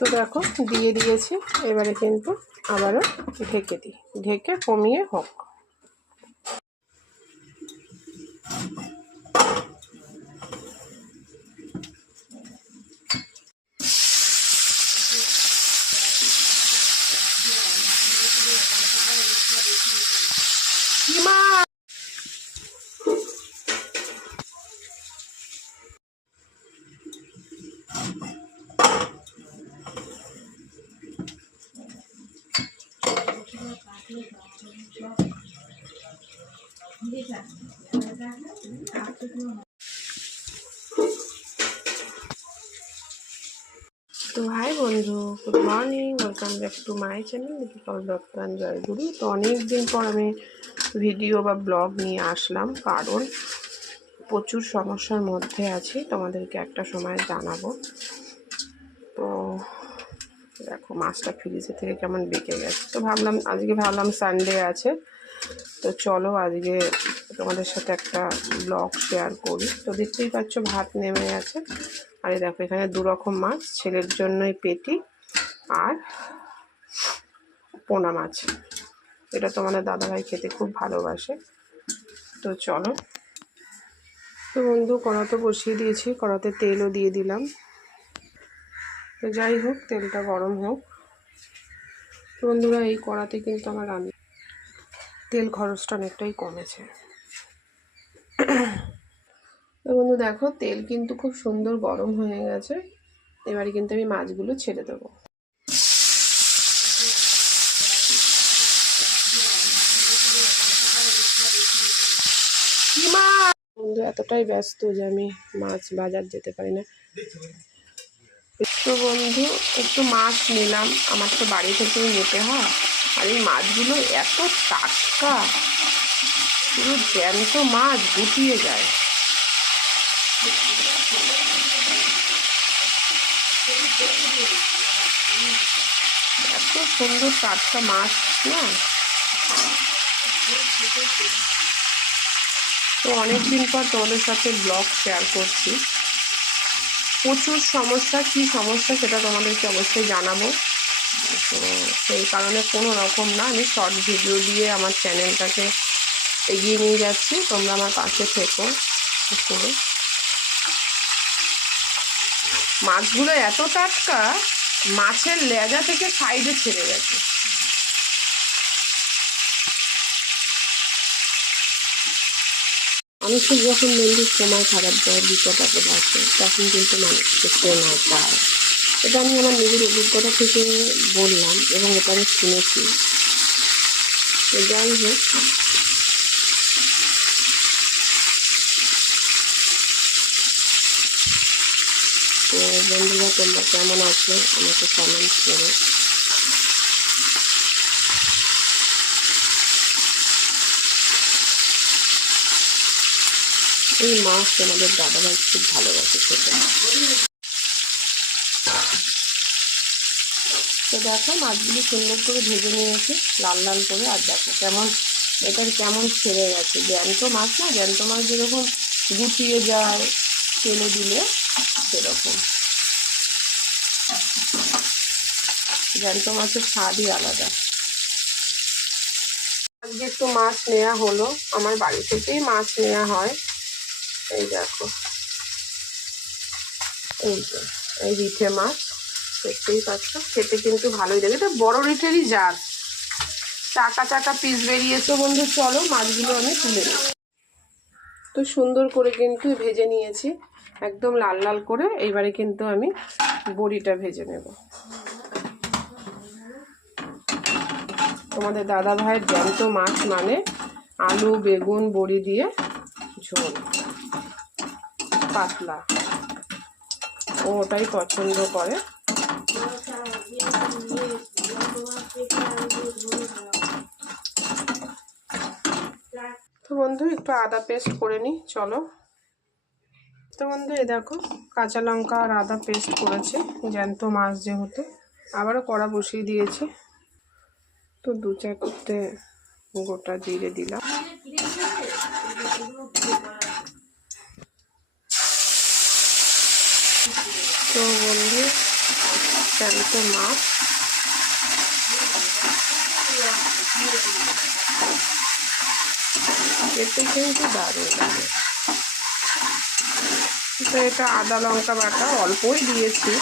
তো দেখো দিয়ে দিয়েছি, এবারে কিন্তু আবারও ঢেকে দিই, ঢেকে কমিয়ে হোক। তো হাই বন্ধু, good morning, welcome back to my channel Dipika Dutta and Joyguru. তো অনেক দিন পর আমি ভিডিও বা ব্লগ নিয়ে আসলাম, কারণ প্রচুর সমস্যার মধ্যে আছি, তোমাদেরকে একটা সময় জানাবো। তো দেখো মাছটা ফ্রিজে থেকে কেমন বেঁকে গেছে। তো ভাবলাম সানডে আছে, তো চলো আজকে তোমাদের সাথে একটা ব্লগ শেয়ার করি। তো দেখতেই পাচ্ছ ভাত নেমে গেছে, আর এই দেখো এখানে দু রকম মাছ, ছেলের জন্যই পেটি আর পোনা মাছ। এটা তোমাদের দাদাভাই খেতে খুব ভালোবাসে। তো চলো, তো বন্ধু কড়াতে বসিয়ে দিয়েছি, কড়াতে তেলও দিয়ে দিলাম। তো যাই হোক, তেলটা গরম হোক। তো বন্ধুরা এই কড়াতে কিন্তু আমার তেল খরচটা অনেকটাই কমেছে। তো বন্ধু দেখো তেল কিন্তু খুব সুন্দর গরম হয়ে গেছে, এবারে কিন্তু আমি মাছগুলো ছেড়ে দেবো। বন্ধু এতটাই ব্যস্ত যে আমি মাছ বাজার যেতে পারি না। তো বন্ধু একটু মাছ নিলাম, আমার তো বাড়ি থেকেই নিতে হয়। আর এই মাছগুলো এত টাটকা, পুরো জ্যান্ত মাছ, গুটিয়ে যায়। এত সুন্দর টাটকা মাছ না। তো অনেকদিন পর তোমাদের সাথে ব্লগ শেয়ার করছি। প্রচুর সমস্যা, কি সমস্যা সেটা তোমাদেরকে অবশ্যই জানাবো। তো সেই কারণে কোনো রকম না, আমি শর্ট ভিডিও দিয়ে আমার চ্যানেলটাকে এগিয়ে নিয়ে যাচ্ছি, তোমরা আমার পাশে থেকো করে। মাছগুলো এত টাটকা, মাছের লেজা থেকে সাইডে ছেড়ে গেছে। মানুষের যখন বন্ধুর সময় খারাপ যায়, বিপদ আপদ আসে, তখন কিন্তু মানুষকে চেনা যায়। এটা আমি আমার নিজের অভিজ্ঞতা থেকে বললাম এবং এটা আমি শুনেছি। তো যাই হোক, তো বন্ধুরা তোমরা কেমন আছো আমাকে কমেন্ট করো। এই মাছ তোমাদের দাদাভাই খুব ভালোবাসে খেতে। তো দেখো মাছগুলো সুন্দর করে ভেজে নিয়েছি লাল লাল করে। আর দেখো কেমন এটার কেমন ছেড়ে গেছে, জ্যান্ত মাছ না, জ্যান্ত মাছ যেরকম গুটিয়ে যায় তেলে দিলে, সেরকম। জ্যান্ত মাছের স্বাদই আলাদা। আজকে একটু মাছ নেওয়া হলো, আমার বাড়ি থেকেই মাছ নেওয়া হয়। এই দেখো, এই রিঠে মাছ দেখতেই পাচ্ছ, খেতে কিন্তু ভালোই লাগে। এটা বড় রিঠেরই জাত, চাকা চাকা পিস বেরিয়েছে। বন্ধু চলো মাছগুলো আমি তুলে নিই। তো সুন্দর করে কিন্তু ভেজে নিয়েছি, একদম লাল লাল করে। এইবারে কিন্তু আমি বড়িটা ভেজে নেব। তোমাদের দাদা ভাইয়ের জ্যান্ত মাছ মানে আলু বেগুন বড়ি দিয়ে ঝোল, পাতলা, ও ওটাই পছন্দ করে। তো বন্ধু একটু আদা পেস্ট করে নিই, চলো। তো বন্ধু এই দেখো কাঁচা লঙ্কা আর আদা পেস্ট করেছি, জ্যান্ত মাছ যেহেতু। আবারও কড়া বসিয়ে দিয়েছি। তো 2-4 গোটা জিরে দিলাম। তো বন্ধু জ্যান্ত মাছ। এতে কিন্তু দারুণ লাগে। তো এটা আদা লঙ্কা বাটা অল্পই দিয়েছি,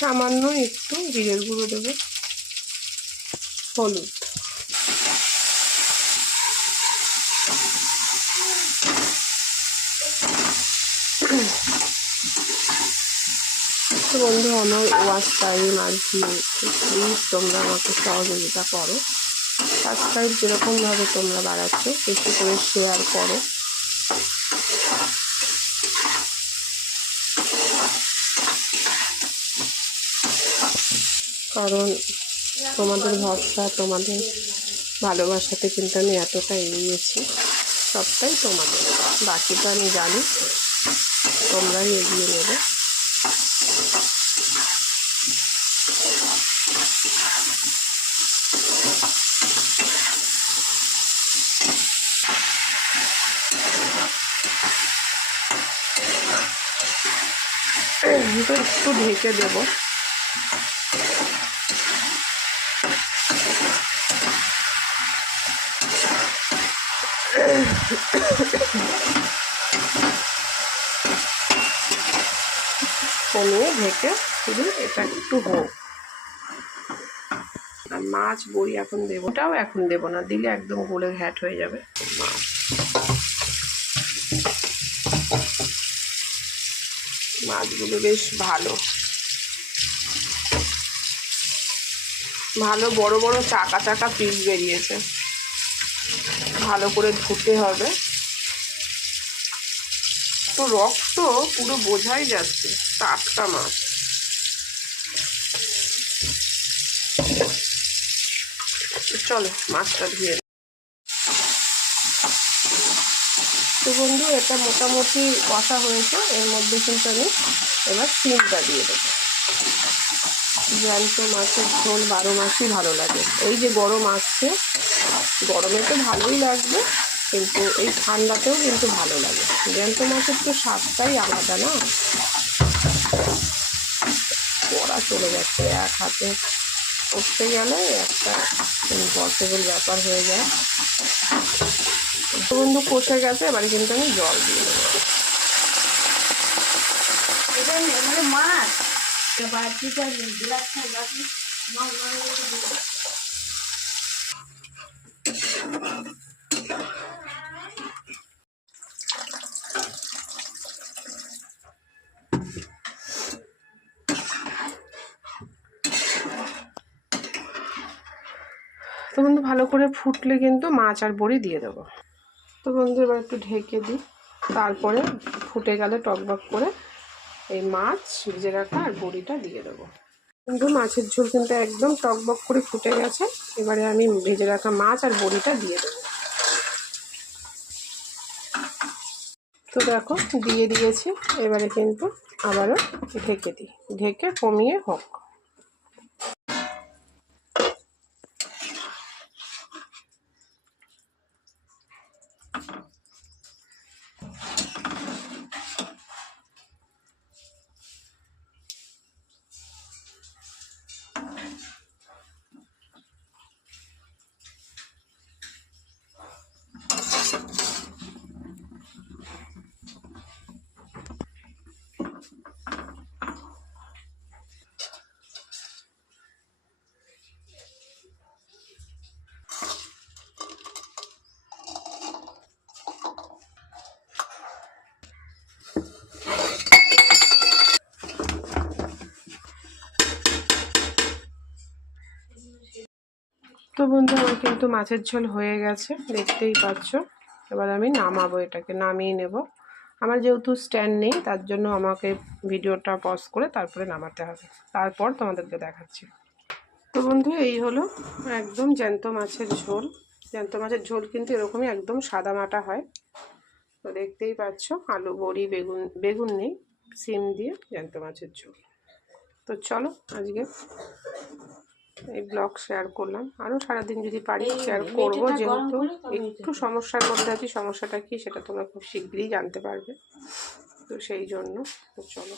সামান্য একটু জিরের গুঁড়ো দেবো, হলুদ। তো বন্ধু, আমার ওয়াচ টাইম আর কি, প্লিজ তোমরা আমাকে সহযোগিতা করো। সাবস্ক্রাইব যেরকমভাবে তোমরা বাড়াচ্ছ বেশি করে শেয়ার করো। কারণ তোমাদের ভরসা, তোমাদের ভালোবাসাতে কিন্তু আমি এতটা এগিয়েছি, সবটাই তোমাদের। বাকিটা আমি জানি তোমরাই এগিয়ে নেবে। একটু ঢেকে দেবো। কমিয়ে ঢেকে শুধু এটা একটু হোক। আর মাছ বড়ি এখন দেবো, ওটাও এখন দেবো না, দিলে একদম গলে ঘ্যাট হয়ে যাবে। মাছগুলো বেশ ভালো ভালো বড় বড় চাকা চাকা পিস বেরিয়েছে, ভালো করে ধুতে হবে। তো রক্ত পুরো বোঝাই যাচ্ছে, টাটকা মাছ। চলো মাছটা ধুয়ে। তো বন্ধু, এটা মোটামুটি কষা হয়েছে। এর মধ্যে কিন্তু আমি এবার সিমটা দিয়ে দেবো। জ্যান্ত মাছের ঝোল 12 মাসই ভালো লাগে। এই যে গরম আসছে, গরমে তো ভালোই লাগবে, কিন্তু এই ঠান্ডাতেও কিন্তু ভালো লাগে। জ্যান্ত মাছের তো স্বাদটাই আলাদা না। পড়া চলে যাচ্ছে, এক হাতে করতে গেলে একটা ইম্পসিবল ব্যাপার হয়ে যায়। তো বন্ধু কষে গেছে, এবারে কিন্তু আমি জল দিয়ে দেবো। মাছ তো বন্ধু ভালো করে ফুটলে কিন্তু মাছ আর বড়ি দিয়ে দেবো। তো বন্ধু এবার একটু ঢেকে দিই, তারপরে ফুটে গেলে টকবক করে এই মাছ ভিজে রাখা আর বড়িটা দিয়ে দেবো। কিন্তু মাছের ঝোল কিন্তু একদম টকবক করে ফুটে গেছে। এবারে আমি ভেজে রাখা মাছ আর বড়িটা দিয়ে দেবো। তো দেখো দিয়ে দিয়েছি, এবারে কিন্তু আবারও ঢেকে দিই, ঢেকে কমিয়ে হোক। তো বন্ধু আমার কিন্তু মাছের ঝোল হয়ে গেছে, দেখতেই পাচ্ছ। এবার আমি নামাবো, এটাকে নামিয়ে নেব। আমার যেহেতু স্ট্যান্ড নেই, তার জন্য আমাকে ভিডিওটা পজ করে তারপরে নামাতে হবে, তারপর তোমাদেরকে দেখাচ্ছি। তো বন্ধু এই হলো একদম জ্যান্ত মাছের ঝোল। জ্যান্ত মাছের ঝোল কিন্তু এরকমই একদম সাদা মাটা হয়। তো দেখতেই পাচ্ছ, আলু বড়ি বেগুন নেই, সিম দিয়ে জ্যান্ত মাছের ঝোল। তো চলো আজকে এই ব্লগ শেয়ার করলাম, আরও সারাদিন যদি পারি শেয়ার করবো, যেহেতু একটু সমস্যার মধ্যে আছি। সমস্যাটা কি সেটা তোমরা খুব শীঘ্রই জানতে পারবে। তো সেই জন্য তো চলো